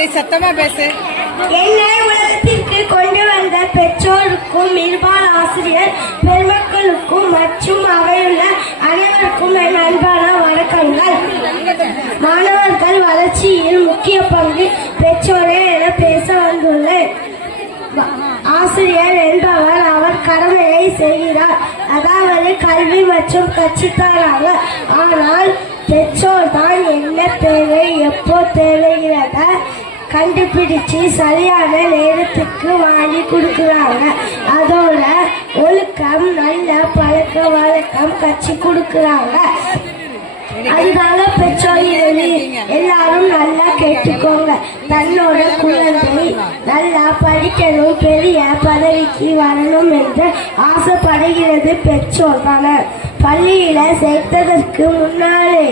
சஞ்சய் சத்தமா பேசு. என்னை உலகத்திற்கு கொண்டு வந்த பெற்றோருக்கும் இருபால் ஆசிரியர் பெருமக்களுக்கும் மற்றும் அவையுள்ள அனைவருக்கும் என் அன்பான வணக்கங்கள். மாணவர்கள் வளர்ச்சியில் முக்கிய பங்கு பெற்றோரே என பேச வந்துள்ளேன். ஆசிரியர் என்பவர் அவர் கடமையை செய்கிறார். அதாவது கல்வி மற்றும் கற்பித்தாராக ஆனால் பெற்றோர் தான் என்ன தேவை எப்போ தேவைகிறத கண்டுபிடிச்சு சரியான நேரத்துக்கு வாங்கி கொடுக்குறாங்க. அதோட ஒழுக்கம் நல்ல பழக்க வழக்கம் கட்சி கொடுக்குறாங்க. அதனால பெற்றோர்கள் எல்லாரும் நல்லா கேட்டுக்கோங்க. தன்னோட குழந்தை நல்லா படிக்கணும் பெரிய பதவிக்கு வரணும் என்று ஆசைப்படுகிறது பெற்றோர். தானே பள்ளியில சேர்த்ததற்கு முன்னாலே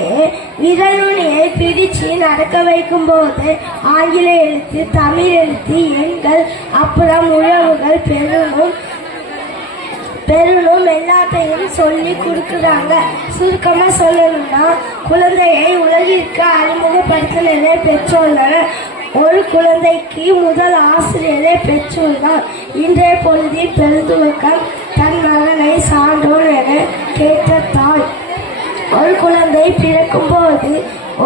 விரலுணியை பிடிச்சு நடக்க வைக்கும் போது ஆங்கில எழுத்து தமிழ் எழுத்து எண்கள் அப்புறம் உறவுகள் பெருணும் பெறணும் எல்லாத்தையும் சொல்லி கொடுக்குறாங்க சுருக்கமாக சொல்லணும்னா குழந்தையை உலகிற்கு அறிமுகப்படுத்தினதே பெற்றோர்கள் ஒரு குழந்தைக்கு முதல் ஆசிரியரே பெற்றோர்தான் இன்றைய பொழுதில் பெருந்துவக்கம் தன் மகனை சான்றோன் என கேட்ட தாய். ஒரு குழந்தை பிறக்கும் போது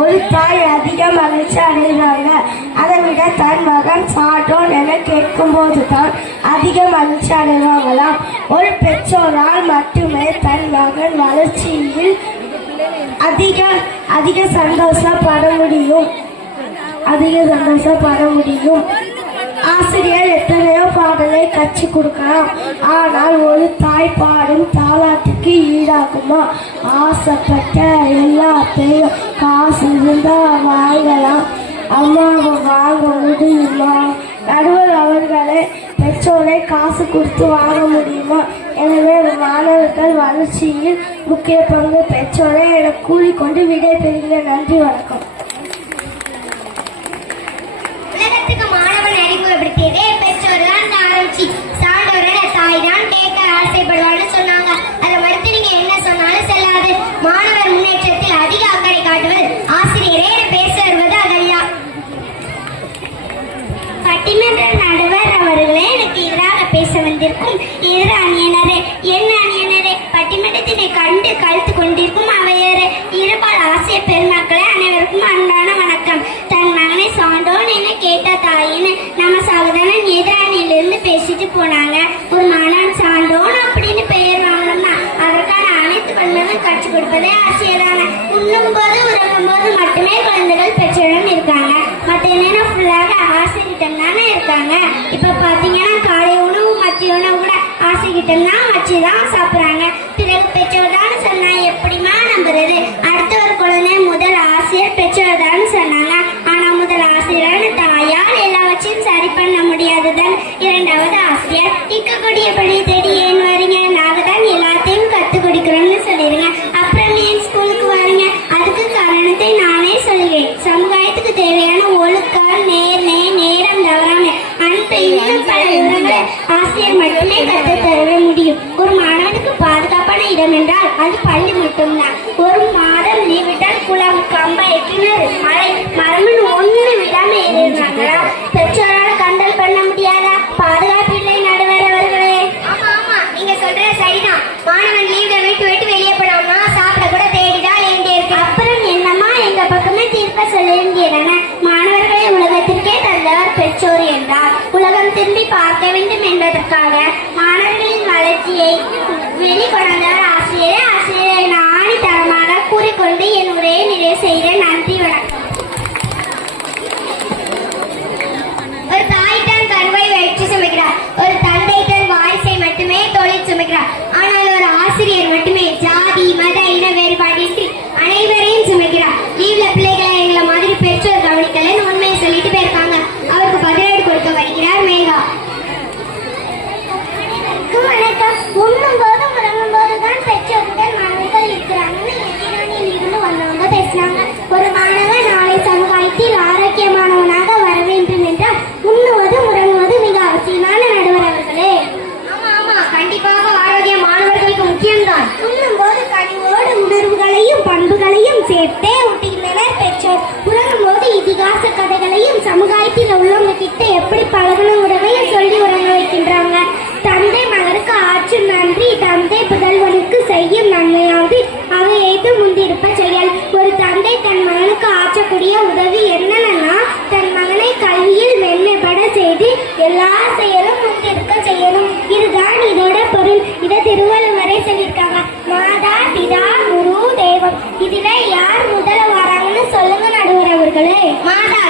ஒரு தாய் அதிக மகிழ்ச்சி அடைகிறாங்க. அதை விட தன் மகன் சாட்டோம் என கேட்கும்போது தான் அதிக மகிழ்ச்சி அடைவாங்களாம். ஒரு பெற்றோரால் மட்டுமே தன் மகன் வளர்ச்சியில் அதிக அதிக சந்தோஷப்பட முடியும். அதிக சந்தோஷப்பட முடியும். ஆசிரியர் எத்தனை பாடலை கற்றுக் கொடுக்கலாம். ஆனால் ஒரு தாய் பாடும் தாலாட்டுக்கு ஈடாகுமா? ஆசைப்பட்ட எல்லாத்தையும் காசு இருந்தா வாங்கலாம். அம்மாவை வாங்க முடியுமா நடுவர் அவர்களை பெற்றோரை காசு கொடுத்து வாங்க முடியுமா? எனவே மாணவர்கள் வளர்ச்சியில் முக்கிய பங்கு பெற்றோரை என கூறிக்கொண்டு விடை பெறுகிறேன் நன்றி வணக்கம். ஆசைப்படுவான்னு சொன்னாங்க. அதை மறுத்து நீங்க என்ன சொன்னாலும் செல்லாது. மாணவர் முன்னேற்றத்தில் அதிக அக்கறை காட்டுவது ஆசிரியரே என பேச வருவது அகல்யா. பட்டிமன்ற நடுவர் அவர்களே எனக்கு எதிராக பேச வந்திருக்கும் எதிர் அணியினரே என்ன அணியினரே பட்டிமன்றத்தினை கண்டு கழுத்து கொண்டிருக்கும் அவையரே இருபால் கொடுப்பதே ஆசிரியர் தானே உண்ணும் போது உறங்கும் போது மட்டுமே குழந்தைகள் பெற்றோரும் இருக்காங்க. மற்ற நேரம் ஃபுல்லாக ஆசைக்கிட்டம் தானே இருக்காங்க. இப்போ பார்த்தீங்கன்னா காலை உணவு மத்திய உணவு கூட ஆசைக்கிட்டம் தான் வச்சு தான் சாப்பிடுறாங்க. பிறகு பெற்றோர் தான் சொன்னா எப்படிமா நம்புறது? அடுத்த ஒரு குழந்தை முதல் ஆசிரியர் பெற்றோர் தான் சொன்னாங்க. ஆனால் முதல் ஆசிரியரான தாயால் எல்லாவற்றையும் சரி பண்ண முடியாதுதான் இரண்டாவது ஆசிரியர். இக்கக்கூடியபடி தெரியும் திரும்பி பார்க்க வேண்டும் என்பதற்காக மாணவர்களின் வளர்ச்சியை வெளிக்கொணர்ந்தார் ஆசிரியர். ஆசிரியரை நாணி தரமாக கூறிக்கொண்டு என் உரையை நிறைவு செய்த நன்றி வணக்கம். ஒரு தாய் தன் கருவை வயிற்று சுமைக்கிறார். ஒரு தந்தை தன் வாரிசை மட்டுமே தொழில் சுமைக்கிறார். சமுதாயத்தில் உள்ளவங்க கிட்ட எப்படி பழகணுங்கிறதையும் சொல்லி உறங்க வைக்கின்றாங்க? தந்தை மகனுக்கு ஆற்று நன்றி தந்தை புதல்வனுக்கு செய்யும் நன்மையாவது அவை எது முந்திருப்ப செயல் ஒரு தந்தை தன் மகனுக்கு ஆற்றக்கூடிய உதவி என்னன்னா தன் மகனை கல்வியில் மென்மைப்பட செய்து எல்லா செயலும் முந்திருக்க செய்யணும். இதுதான் இதோட பொருள். இதை திருவள்ளுவரை சொல்லியிருக்காங்க. மாதா பிதா குரு தெய்வம் இதுல யார் முதல்ல வராங்கன்னு சொல்லுங்க நடுவர் அவர்களே. மாதா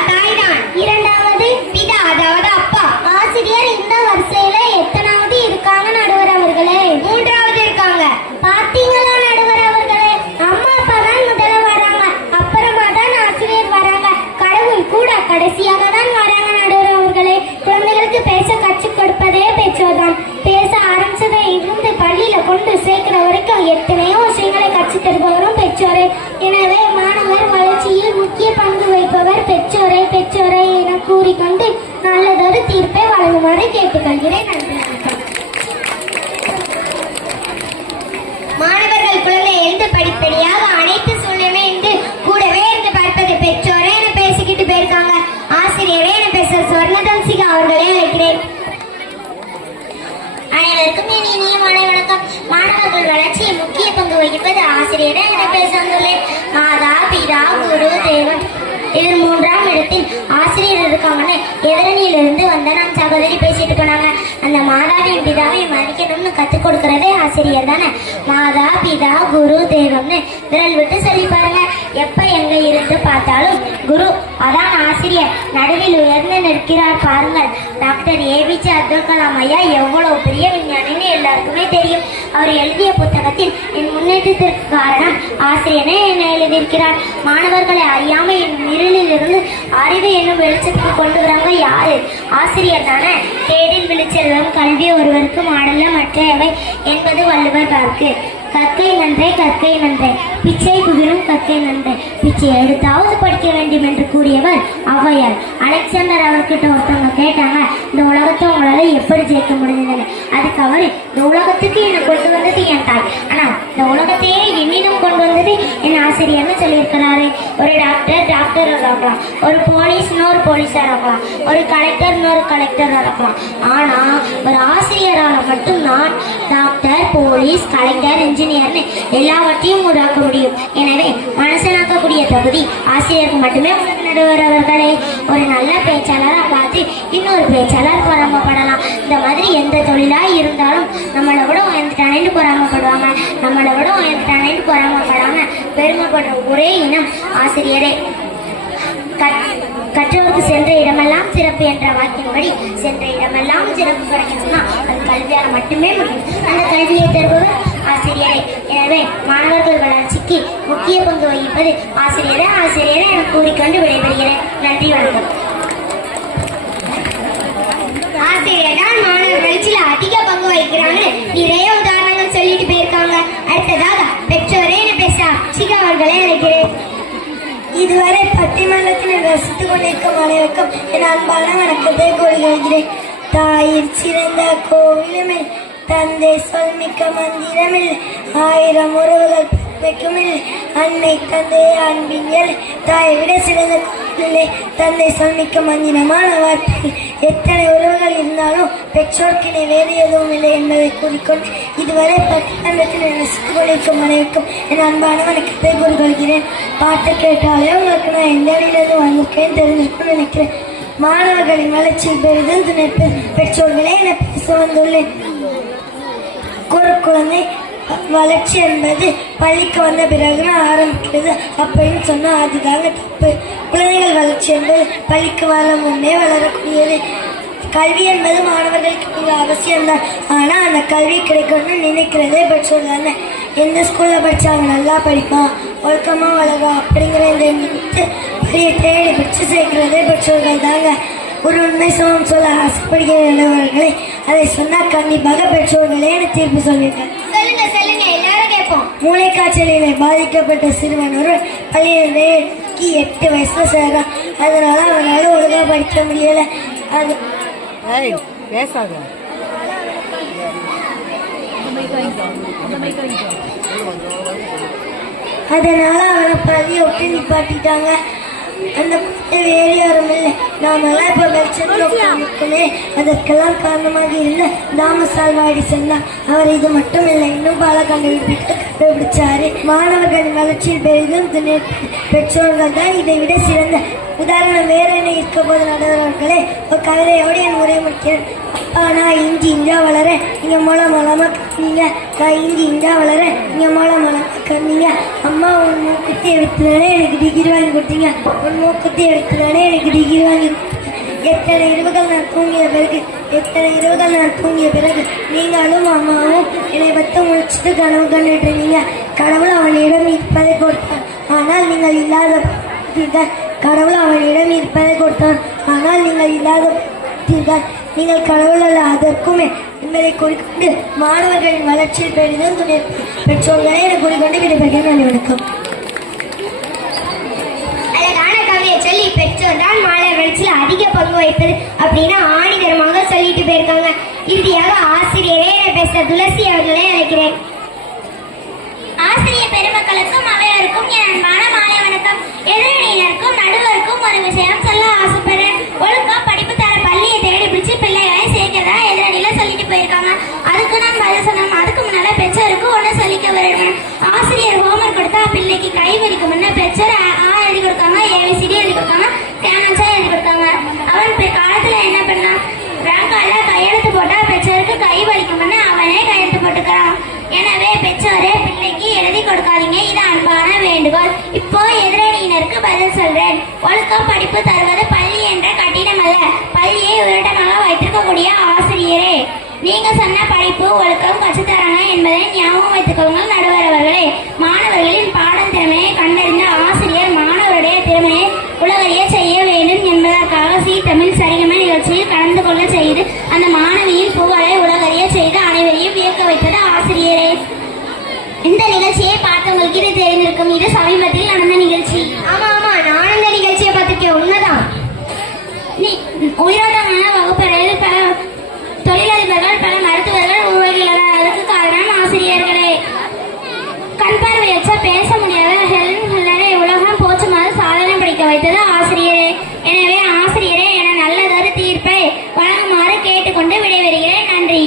தான் பேச ஆரம்பிச்சதை இருந்து பள்ளியில கொண்டு சேர்க்கிற வரைக்கும் எத்தனையோ விஷயங்களை கற்றுத் தருபவரும் பெற்றோரே. எனவே மாணவர் வளர்ச்சியில் முக்கிய பங்கு வைப்பவர் பெற்றோரே பெற்றோரே என கூறிக்கொண்டு நல்லதொரு தீர்ப்பை வழங்குமாறு கேட்டுக்கொள்கிறேன். நன்றி மாணவர்கள் குழந்தை எழுந்து படிப்படியாக அனைத்து சூழ்நிலை என்று கூடவே இருந்து பார்ப்பது பெற்றோரே என பேசிக்கிட்டு போயிருக்காங்க. ஆசிரியரே என பேச சுவர்ணதம்சிகா அவர்களே அழைக்கிறேன். அனைவருக்கும் என் இனிய மாலை வணக்கம் மாணவர்கள் வளர்ச்சியில் முக்கிய பங்கு வகிப்பது ஆசிரியரே என பேச வந்துள்ளேன். மாதா பிதா குரு தேவன். இதில் மூன்றாம் இடத்தில் ஆசிரியர் இருக்காங்கன்னு எதிரணியிலிருந்து வந்த நம் சகோதரி பேசிட்டு போனாங்க. அந்த மாதாவையும் பிதாவையும் மதிக்கணும்னு கற்றுக் கொடுக்கறதே ஆசிரியர் தானே? மாதா பிதா குரு தெய்வம்னு விரல் விட்டு சொல்லி பாருங்க. எப்ப எங்க இருந்து பார்த்தாலும் குரு அதான் ஆசிரியர். நடுவில் உயர்ந்து நிற்கிறார் பாருங்கள். டாக்டர் ஏபிஜே அப்துல் கலாம் ஐயா எவ்வளவு பெரிய விஞ்ஞானின்னு எல்லாருக்குமே தெரியும். அவர் எழுதிய புத்தகத்தில் என் முன்னேற்றத்திற்கு காரணம் ஆசிரியனே என்ன எழுதியிருக்கிறார். மாணவர்களை அறியாமல் என் இருளிலிருந்து அறிவு என்னும் வெளிச்சத்துக்கு கொண்டு வரவங்க யாரு? ஆசிரியர் தானே? கேடில் விழிச்செல்வம் கல்வி ஒருவருக்கு மாடல்ல மற்றையவை என்பது வள்ளுவர் வாக்கு. கற்கை நன்றே கற்கை நன்றே. பிச்சை புகிலும் கத்தே நண்பர். பிச்சை எடுத்தாவது படிக்க வேண்டும் என்று கூறியவர் ஔவையார். அலெக்சாண்டர் அவர்கிட்ட ஒருத்தவங்க கேட்டாங்க இந்த உலகத்தை உங்களால எப்படி ஜெயிக்க முடிஞ்சதுன்னு அதுக்கு அவர் இந்த உலகத்துக்கு என்னை கொண்டு வந்தது என் தாய். ஆனா இந்த உலகத்தையே என்னிடம் கொண்டு வந்தது என் ஆசிரியர்னு சொல்லியிருக்கிறாரு. ஒரு டாக்டர் டாக்டர் ஆகலாம். ஒரு போலீஸ்னு ஒரு போலீஸார் ஆகலாம். ஒரு கலெக்டர்னு ஒரு கலெக்டர் ஆகலாம். ஆனா ஒரு ஆசிரியரால மட்டும்தான் டாக்டர் போலீஸ் கலெக்டர் இன்ஜினியர்னு எல்லாவற்றையும் உருவாக்க முடியும். எனவே மனசனாக்கக்கூடிய தகுதி ஆசிரியருக்கு மட்டுமே உள்ளது நடுவர் அவர்களே ஒரு நல்ல பேச்சாளராக பார்த்து இன்னொரு பேச்சாளர் பொறாமப்படலாம். இந்த மாதிரி எந்த தொழிலாக இருந்தாலும் நம்மளை விட உயர்ந்துட்டானேன்னு பொறாமப்படுவாங்க. நம்மளை விட உயர்ந்துட்டானேன்னு பொறாமப்படாம பெருமைப்படுற ஒரே இனம் ஆசிரியரே. கற்- கற்றவருக்கு சென்ற இடமெல்லாம் சிறப்பு என்ற வாக்கின்படி சென்ற இடமெல்லாம் சிறப்பு கிடைக்கணும்னா அது கல்வியால் மட்டுமே முடியும். அந்த கல்வியை தருபவர் ஆசிரியரே. எனவே மாணவர்கள் வளர்ச்சிக்கு முக்கிய பங்கு வகிப்பது ஆசிரியரே ஆசிரியரே என கூறிக்கொண்டு விடைபெறுகிறேன். நன்றி வணக்கம். ஆசிரியர் தான் மாணவர் வளர்ச்சியில் அதிக பங்கு வகிக்கிறாங்க நிறைய உதாரணங்கள் சொல்லிட்டு போயிருக்காங்க. அடுத்ததாக பெற்றோரே என பேச சிகா அவர்களே அழைக்கிறேன். இதுவரை பட்டிமன்றத்தில் ரசித்துக் கொண்டிருக்கும் அனைவருக்கும் என் அன்பான வணக்கத்தை கூறுகிறேன் தாயிற் சிறந்த கோவிலுமே தந்தை சொல்மிக்க மந்திரமில் ஆயிரம் உறவுகள் பெற்றைக்குமில் அன்னை தந்தை அன்பின் தாயை விட சிறந்த கோவிலே தந்தை சொல்மிக்க மந்திரமான வார்த்தை எத்தனை உறவுகள் இருந்தாலும் பெற்றோர்க்கினை வேறு எதுவும் இல்லை என்பதை கூறிக்கொண்டு இதுவரை பட்டிமன்றத்தில் ரசித்துக் கொண்டிருக்கும் என் அன்பான கதை கொள்கிறேன் பாட்டு கேட்டாலே உங்களுக்கு நான் எந்த அடியிலிருந்து வந்திருக்கேன்னு தெரிஞ்சுக்கணும்னு நினைக்கிறேன். மாணவர்களின் வளர்ச்சி பெரிதும் துணைப்பு பெற்றோர்களே என பேச வந்துள்ளேன். ஒரு குழந்தை வளர்ச்சி என்பது பள்ளிக்கு வந்த பிறகுதான் ஆரம்பிக்கிறது. அப்படின்னு சொன்னால் அதுதாங்க தப்பு. குழந்தைகள் வளர்ச்சி என்பது பள்ளிக்கு வர முன்னே வளரக்கூடியது. கல்வி என்பது மாணவர்களுக்கு மிக அவசியம்தான். ஆனால் அந்த கல்வி கிடைக்கணும்னு நினைக்கிறதே பெற்றோர் தானே. எந்த ஸ்கூலில் படிச்சாங்க நல்லா படிப்பான்? ஒழுக்கமாக வளரும் அப்படிங்கிற இந்த பெரிய தேடி பிடிச்சி சேர்க்கிறதே பெற்றோர்கள் தாங்க. ஒரு உண்மை சமம் சொல்ல ஆசைப்படுகிற நடுவர்களே அதை சொன்னால் கண்டிப்பாக பெற்றோர்களே என தீர்ப்பு சொல்வீர்கள். சொல்லுங்க சொல்லுங்க எல்லாரும் கேட்போம். மூளைக்காய்ச்சலிலே பாதிக்கப்பட்ட சிறுவன் ஒரு பள்ளியிலேக்கு எட்டு வயசுல சேர்றான் அதனால அவனால ஒழுங்கா படிக்க முடியல. அது பேசாத. அதனால அவனை பள்ளியை விட்டு நிப்பாட்டிட்டாங்க. அந்த குழந்தை வேறு யாரும் இல்லை நாமெல்லாம் இப்போ வெளிச்சத்தில் உட்காந்துருக்கோமே அதற்கெல்லாம் காரணமாக இருந்த தாமஸ் ஆல்வா எடிசன் தான் அவர் இது மட்டும் இல்லை இன்னும் பல கண்டுபிடித்து கண்டுபிடிச்சாரு மாணவர்களின் வளர்ச்சியில் பெரிதும் துணை பெற்றோர்கள் தான் இதை விட சிறந்த உதாரணம். வேற என்ன இருக்க போது நடவர்களே ஒரு கவிதையோடு என் உரை முடிக்கிறேன் அப்பா நான் இஞ்சி இஞ்சா வளர நீங்க மொள மொளமா கண்ணீங்க நான் இஞ்சி இஞ்சா வளர நீங்க மொள மொளமா கண்ணீங்க அம்மா உன் மூக்குத்தி எடுத்துதானே எனக்கு டிகிரி வாங்கி கொடுத்தீங்க? உன் மூக்குத்தி எடுத்துதானே எனக்கு டிகிரி வாங்கி எத்தனை இரவுகள் நான் தூங்கிய பிறகு எத்தனை இரவுகள் நான் தூங்கிய பிறகு நீங்களும் அம்மாவும் என்னை பற்றி முடிச்சுட்டு கனவு கண்டுட்டு இருந்தீங்க கடவுள் அவளிடம் இருப்பதை கொடுத்தார் ஆனால் நீங்கள் இல்லாத கடவுள் அவளிடம் இருப்பதை கொடுத்தார் ஆனால் நீங்கள் இல்லாத நீங்கள் கடவுள் அல்ல அதற்குமே என்பதை குறிக்கொண்டு மாணவர்களின் வளர்ச்சியில் பெரிதும் துணை பெற்றோர்களை என குறிக்கொண்டு விடைபெறுகிறேன். நன்றி வணக்கம். அழகான கவியை சொல்லி பெற்றோர் தான் மாணவர் வளர்ச்சியில் அதிக பங்கு வைப்பது அப்படின்னு ஆணிதரமாக சொல்லிட்டு போயிருக்காங்க. இறுதியாக ஆசிரியரே பேச துளசி அவர்களே அழைக்கிறேன் ஆசிரியர் பெருமக்களுக்கும் அவையோருக்கும் என் அன்பான மாலை வணக்கம் எதிரணியினருக்கும் நடுவருக்கும் ஒரு விஷயம் சொல்ல ஆசைப்படுறேன். ஒழுங்கா படிப்பு தர பள்ளியை தேடி பிடிச்சு பிள்ளைகளை சேர்க்கிறதா எதிரணியில சொல்லிட்டு போயிருக்காங்க. அதுக்கு நான் பதில் சொன்னோம் அதுக்கு முன்னால பெற்றோருக்கு ஒன்று சொல்லிக்க வருவேன் ஆசிரியர் ஹோம்ஒர்க் கொடுத்தா பிள்ளைக்கு கை வலிக்கு முன்ன பெற்றோர் ஆ ஆ எழுதி கொடுத்தாங்க ஏபிசிடி எழுதி கொடுத்தாங்க கேனன்ஸா எழுதி கொடுக்காங்க அவன் பிற காலத்துல என்ன பண்ணான் ரேங்கால கையெழுத்து போட்டா பெற்றோருக்கு கை வலிக்கு முன்ன அவனே கையெழுத்து எதிரணியினருக்கு சொல்றேன். ஒழுக்கம் படிப்பு தருவது பள்ளி என்ற கட்டிடம் அல்ல. பள்ளியை உயரட்டமாக வைத்திருக்கக்கூடிய ஆசிரியரே நீங்க சொன்ன படிப்பு ஒழுக்கம் கற்றுத்தராங்க என்பதை ஞாபகம் வைத்துக்கோங்க கொள்ளுங்கள் நடுவர் அவர்களே மாணவர்களின் பாடல் திறமையை கண்டறிந்த ஆசிரியர் மாணவருடைய திறமையை உலகறிய செய்ய வேண்டும் என்பதற்காக சி தமிழ் சரிகம நிகழ்ச்சியில் கலந்து கொள்ள செய்து அந்த மாணவியின் புகழை உலகறிய செய்து அனைவரையும் வியக்க வைத்தது ஆசிரியரே. இந்த நிகழ்ச்சியை பார்த்தவங்களுக்கு இது தெரிந்திருக்கும். இது சமீபத்தில் நடந்த நிகழ்ச்சி. ஆமா நிகழ்ச்சியை உண்மைதான் நீ உயிரோட்டமான வகுப்பறையில் பல தொழிலதிபர்கள் பல மருத்துவர்கள் உருவாகியுள்ளனர் அதுக்கு காரணம் ஆசிரியர்களே. கண் பார்வையற்ற பேச முடியாத ஹெலன் ஹெல்லரை உலகம் போற்றுமாறு சாதனை படிக்க வைத்தது ஆசிரியரே. எனவே ஆசிரியரே என நல்லதொரு தீர்ப்பை வழங்குமாறு கேட்டுக்கொண்டு விடைபெறுகிறேன். நன்றி.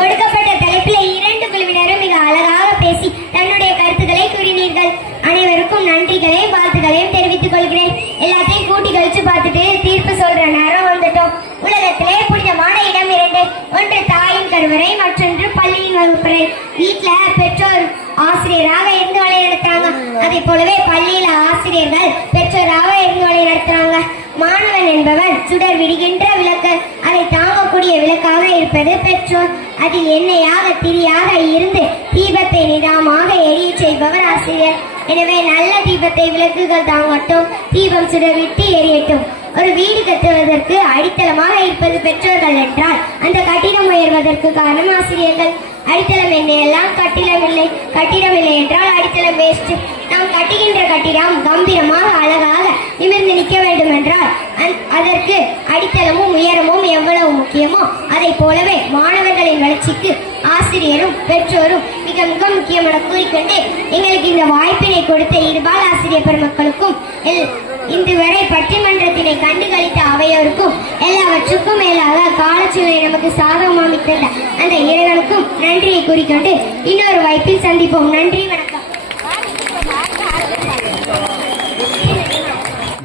கொடுக்கப்பட்ட தலைப்பில் இரண்டு குழுவினரும் மிக அழகாக பேசி தன்னுடைய கருத்துக்களை கூறினீர்கள். அனைவருக்கும் நன்றிகளையும் வாழ்த்துக்களையும் தெரிவித்துக் கொள்கிறேன். எல்லாத்தையும் கூட்டி கழிச்சு பார்த்துட்டு தீர்ப்பு சொல்ற நேரம் வந்துட்டோம். உலகத்திலே புனிதமான இடம் இரண்டு. ஒன்று தாயின் கருவறை மற்றொன்று பள்ளியின் வகுப்பறை. வீட்டுல பெற்றோர் ஆசிரியராக இருந்து வழி நடத்துறாங்க. அதே போலவே பள்ளியில ஆசிரியர்கள் பெற்றோராக இருந்து வழி நடத்துறாங்க. மாணவன் என்பவன் சுடர் விடுகின்ற விளக்கு. இருப்பது பெற்றோர் அதில் என்னையாக திரியாக இருந்து தீபத்தை நிதாமாக எரிய செய்பவர் ஆசிரியர். எனவே நல்ல தீபத்தை விளக்குகள் தாங்கட்டும் தீபம் சுடவிட்டு எரியட்டும். ஒரு வீடு கட்டுவதற்கு அடித்தளமாக இருப்பது பெற்றோர்கள் என்றால் அந்த கட்டிடம் உயர்வதற்கு காரணம் ஆசிரியர்கள். அடித்தளம் என்ன எல்லாம் கட்டிடம் இல்லை கட்டிடம் இல்லை என்றால் அடித்தளம் வேஸ்ட் நாம் கட்டுகின்ற கட்டிடம் கம்பீரமாக அழகாக நிமிர்ந்து நிற்க வேண்டும் என்றால் அந்த- அதற்கு அடித்தளமும் உயரமும் எவ்வளவு முக்கியமோ அதை போலவே மாணவர்களின் வளர்ச்சிக்கு ஆசிரியரும் பெற்றோரும் மிக மிக முக்கியம் என கூறிக்கொண்டு எங்களுக்கு இந்த வாய்ப்பினை கொடுத்த இருபால் ஆசிரியர் பெருமக்களுக்கும் எல்- இன்று வரை பட்டிமன்றத்தினை கண்டுகளித்த அவையோருக்கும் எல்லாவற்றுக்கும் மேலாக காலச்சூழலை நமக்கு சாதகமாக தந்த அந்த இறைவனுக்கும் நன்றியை கூறிக்கொண்டு இன்னொரு வாய்ப்பில் சந்திப்போம். நன்றி வணக்கம்.